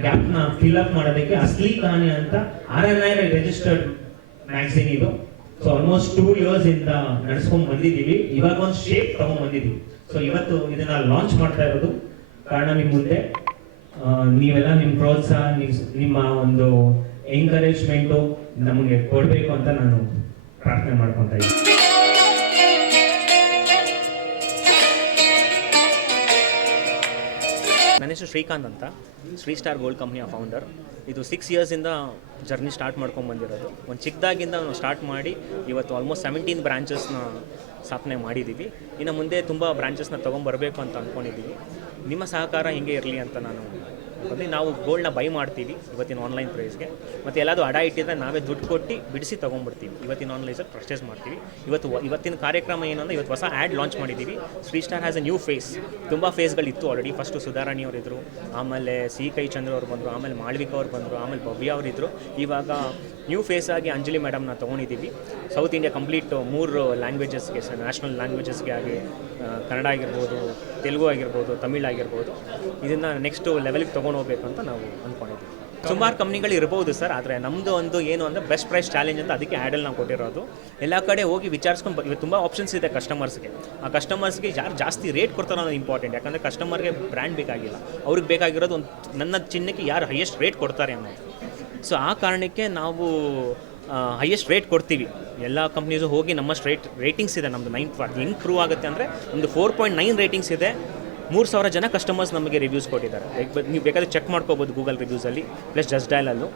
ಗ್ಯಾಪ್ನ fill up ಮಾಡೋದಕ್ಕೆ ಅಸ್ಲಿ ಕಹಾನಿ ಅಂತ R N I registered magazine ಇದು. ಸೊ ಆಲ್ಮೋಸ್ಟ್ ಟೂ ಇಯರ್ಸ್ ಇಂದ ನಡ್ಸ್ಕೊಂಡ್ ಬಂದಿದ್ದೀವಿ. ಇವಾಗ ಒಂದು ಶೇಪ್ ತಗೊಂಡ್ ಬಂದಿದ್ದೀವಿ. ಸೊ ಇವತ್ತು ಇದನ್ನ ಲಾಂಚ್ ಮಾಡ್ತಾ ಇರೋದು. ಕಾರಣ ನಿಮ್ ಮುಂದೆ. ನೀವೆಲ್ಲ ನಿಮ್ಮ ಪ್ರೋತ್ಸಾಹ, ನಿಮ್- ನಿಮ್ಮ ಒಂದು ಎಂಕರೇಜ್ಮೆಂಟು ನಮಗೆ ಕೊಡಬೇಕು ಅಂತ ನಾನು ಪ್ರಾರ್ಥನೆ ಮಾಡ್ಕೊತಾ ಇದ್ದೀನಿ. ನನ್ನ ಹೆಸರು ಶ್ರೀಕಾಂತ್ ಅಂತ. ಶ್ರೀ ಸ್ಟಾರ್ ಗೋಲ್ಡ್ ಕಂಪ್ನಿಯ ಫೌಂಡರ್ ಇದು ಸಿಕ್ಸ್ ಇಯರ್ಸಿಂದ ಜರ್ನಿ ಸ್ಟಾರ್ಟ್ ಮಾಡ್ಕೊಂಡು ಬಂದಿರೋದು. ಒಂದು ಚಿಕ್ಕದಾಗಿಂದ ನಾವು ಸ್ಟಾರ್ಟ್ ಮಾಡಿ ಇವತ್ತು ಆಲ್ಮೋಸ್ಟ್ ಸೆವೆಂಟೀನ್ ಬ್ರಾಂಚಸ್ನ ಸ್ಥಾಪನೆ ಮಾಡಿದ್ದೀವಿ ಇನ್ನು ಮುಂದೆ ತುಂಬ ಬ್ರಾಂಚಸ್ನ ತೊಗೊಂಬರಬೇಕು ಅಂತ ಅಂದ್ಕೊಂಡಿದ್ದೀವಿ ನಿಮ್ಮ ಸಹಕಾರ ಹಿಂಗೆ ಇರಲಿ ಅಂತ ನಾನು ಬಂದು ನಾವು ಗೋಲ್ಡ್ನ ಬೈ ಮಾಡ್ತೀವಿ ಇವತ್ತಿನ ಆನ್ಲೈನ್ ಪ್ರೈಸ್ಗೆ ಮತ್ತು ಎಲ್ಲಾದರೂ ಅಡ ಇಟ್ಟಿದ್ರೆ ನಾವೇ ದುಡ್ಡು ಕೊಟ್ಟು ಬಿಡಿಸಿ ತೊಗೊಂಡ್ಬಿಡ್ತೀವಿ. ಇವತ್ತಿನ ಆನ್ಲೈನಲ್ಲಿ ಪರ್ಚೇಸ್ ಮಾಡ್ತೀವಿ. ಇವತ್ತು ಇವತ್ತಿನ ಕಾರ್ಯಕ್ರಮ ಏನು ಅಂದರೆ ಇವತ್ತು ಹೊಸ ಆ್ಯಡ್ ಲಾಂಚ್ ಮಾಡಿದ್ದೀವಿ. Shri star has a new face ತುಂಬ ಫೇಸ್ಗಳಿತ್ತು ಆಲ್ರೆಡಿ ಫಸ್ಟು ಸುಧಾರಾಣಿ ಅವರಿದ್ದರು ಆಮೇಲೆ ಸಿ ಕೈ ಚಂದ್ರ ಅವರು ಬಂದರು. ಆಮೇಲೆ ಮಾಳ್ವಿಕ ಅವ್ರು ಬಂದರು. ಆಮೇಲೆ ಭವ್ಯ ಅವರಿದ್ದರು ಇವಾಗ ನ್ಯೂ ಫೇಸ್ ಆಗಿ ಅಂಜಲಿ ಮೇಡಮ್ನ ತೊಗೊಂಡಿದ್ದೀವಿ. ಸೌತ್ ಇಂಡಿಯಾ ಕಂಪ್ಲೀಟ್ ಮೂರು ಲ್ಯಾಂಗ್ವೇಜಸ್ಗೆ ನ್ಯಾಷನಲ್ ಲ್ಯಾಂಗ್ವೇಜಸ್ಗೆ ಆಗಿ ಕನ್ನಡ ಆಗಿರ್ಬೋದು, ತೆಲುಗು ಆಗಿರ್ಬೋದು, ತಮಿಳ್ ಆಗಿರ್ಬೋದು. ಇದನ್ನು ನೆಕ್ಸ್ಟ್ ಲೆವೆಲ್ಗೆ ತೊಗೊಂಡು ಹೋಗ್ಬೇಕು ಅಂತ ನಾವು ಅಂದ್ಕೊಂಡಿದ್ದೀವಿ ಸುಮಾರು ಕಂಪ್ನಿಗಳು ಇರ್ಬೋದು ಸರ್, ಆದರೆ ನಮ್ಮದು ಒಂದು ಏನು ಅಂದರೆ ಬೆಸ್ಟ್ ಪ್ರೈಸ್ ಚಾಲೆಂಜ್ ಅಂತ ಅದಕ್ಕೆ ಆ್ಯಡಲ್ಲಿ ನಾವು ಕೊಟ್ಟಿರೋದು. ಎಲ್ಲ ಕಡೆ ಹೋಗಿ ವಿಚಾರಿಸ್ಕೊಂಡು ಇವತ್ತು ತುಂಬ ಆಪ್ಷನ್ಸ್ ಇದೆ ಕಸ್ಟಮರ್ಸ್ಗೆ ಆ ಕಸ್ಟಮರ್ಸ್ಗೆ ಯಾರು ಜಾಸ್ತಿ ರೇಟ್ ಕೊಡ್ತಾರೋ ಅನ್ನೋದು ಇಂಪಾರ್ಟೆಂಟ್ ಯಾಕಂದರೆ ಕಸ್ಟಮರ್ಗೆ ಬ್ರ್ಯಾಂಡ್ ಬೇಕಾಗಿಲ್ಲ. ಅವ್ರಿಗೆ ಬೇಕಾಗಿರೋದು ಒಂದು ನನ್ನ ಚಿನ್ನಕ್ಕೆ ಯಾರು ಹೈಯೆಸ್ಟ್ ರೇಟ್ ಕೊಡ್ತಾರೆ ಅನ್ನೋದು. ಸೊ ಆ ಕಾರಣಕ್ಕೆ ನಾವು ಹೈಯೆಸ್ಟ್ ರೇಟ್ ಕೊಡ್ತೀವಿ. ಎಲ್ಲ ಕಂಪ್ನೀಸು ಹೋಗಿ ನಮ್ಮಷ್ಟು ರೇಟ್ ರೇಟಿಂಗ್ಸ್ ಇದೆ ನಮ್ಮದು ನೈನ್ ಹೆಂಗೆ ಪ್ರೂವ್ ಆಗುತ್ತೆ ಅಂದರೆ ಒಂದು ಫೋರ್ ಪಾಯಿಂಟ್ ನೈನ್ ರೇಟಿಂಗ್ಸ್ ಇದೆ. ಮೂರು ಸಾವಿರ ಜನ ಕಸ್ಟಮರ್ಸ್ ನಮಗೆ ರಿವ್ಯೂಸ್ ಕೊಟ್ಟಿದ್ದಾರೆ. ನೀವು ಬೇಕಾದ್ರೆ ಚೆಕ್ ಮಾಡ್ಕೋಬೋದು ಗೂಗಲ್ ರಿವ್ಯೂಸಲ್ಲಿ ಪ್ಲಸ್ ಜಸ್ಟ್ ಡಯಲಲ್ಲೂ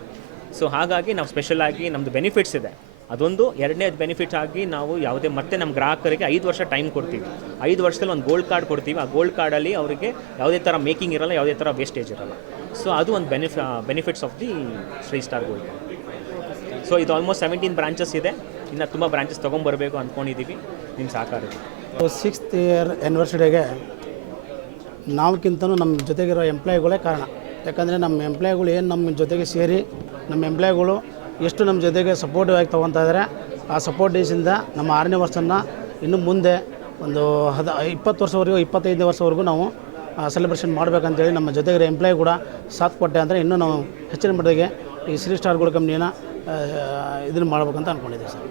ಸೊ ಹಾಗಾಗಿ ನಾವು ಸ್ಪೆಷಲ್ ಆಗಿ ನಮ್ಮದು ಬೆನಿಫಿಟ್ಸ್ ಇದೆ. ಅದೊಂದು, ಎರಡನೇದು ಬೆನಿಫಿಟ್ ಆಗಿ ನಾವು ಯಾವುದೇ ಮತ್ತೆ ನಮ್ಮ ಗ್ರಾಹಕರಿಗೆ ಐದು ವರ್ಷ ಟೈಮ್ ಕೊಡ್ತೀವಿ. ಐದು ವರ್ಷದಲ್ಲಿ ಒಂದು ಗೋಲ್ಡ್ ಕಾರ್ಡ್ ಕೊಡ್ತೀವಿ. ಆ ಗೋಲ್ಡ್ ಕಾರ್ಡಲ್ಲಿ ಅವರಿಗೆ ಯಾವುದೇ ಥರ ಮೇಕಿಂಗ್ ಇರಲ್ಲ, ಯಾವುದೇ ಥರ ವೇಸ್ಟೇಜ್ ಇರಲ್ಲ. ಸೊ ಅದು ಒಂದು benefit benefits of the Sri star gold so ಇದು ಆಲ್ಮೋಸ್ಟ್ ಸೆವೆಂಟೀನ್ ಬ್ರಾಂಚಸ್ ಇದೆ. ಇನ್ನು ತುಂಬ ಬ್ರಾಂಚಸ್ ತೊಗೊಂಬರಬೇಕು ಅಂದ್ಕೊಂಡಿದ್ದೀವಿ ನಿಮ್ಮ ಸಹಕಾರ ಸಿಕ್ಸ್ತ್ ಇಯರ್ ಆ್ಯನಿವರ್ಸರಿಗೆ ನಾವುಕ್ಕಿಂತನೂ ನಮ್ಮ ಜೊತೆಗಿರೋ ಎಂಪ್ಲಾಯಿಗಳೇ ಕಾರಣ. ಯಾಕಂದರೆ ನಮ್ಮ ಎಂಪ್ಲಾಯಿಗಳು ಏನು ನಮ್ಮ ಜೊತೆಗೆ ಸೇರಿ, ನಮ್ಮ ಎಂಪ್ಲಾಯ್ಗಳು ಎಷ್ಟು ನಮ್ಮ ಜೊತೆಗೆ ಸಪೋರ್ಟಿವ್ ಆಗಿ ತೊಗೊತಾ ಇದ್ದಾರೆ ಆ ಸಪೋರ್ಟ್ ಡೇಸಿಂದ ನಮ್ಮ ಆರನೇ ವರ್ಷನ ಇನ್ನು ಮುಂದೆ ಒಂದು ಹದ, ಇಪ್ಪತ್ತು ವರ್ಷವರೆಗೂ, ಇಪ್ಪತ್ತೈದು ವರ್ಷವರೆಗೂ ನಾವು ಸೆಲೆಬ್ರೇಷನ್ ಮಾಡಬೇಕಂತೇಳಿ ನಮ್ಮ ಜೊತೆಗಿರೋ ಎಂಪ್ಲಾಯ್ ಕೂಡ ಸಾಥ್ ಕೊಟ್ಟೆ ಅಂದರೆ ಇನ್ನೂ ನಾವು ಹೆಚ್ಚಿನ ಮಟ್ಟಿಗೆ ಈ ಶ್ರೀ ಸ್ಟಾರ್ ಕಂಪ್ನಿಯನ್ನು ಇದನ್ನು ಮಾಡ್ಬೇಕಂತ ಅಂದ್ಕೊಂಡಿದ್ದೀವಿ ಸರ್.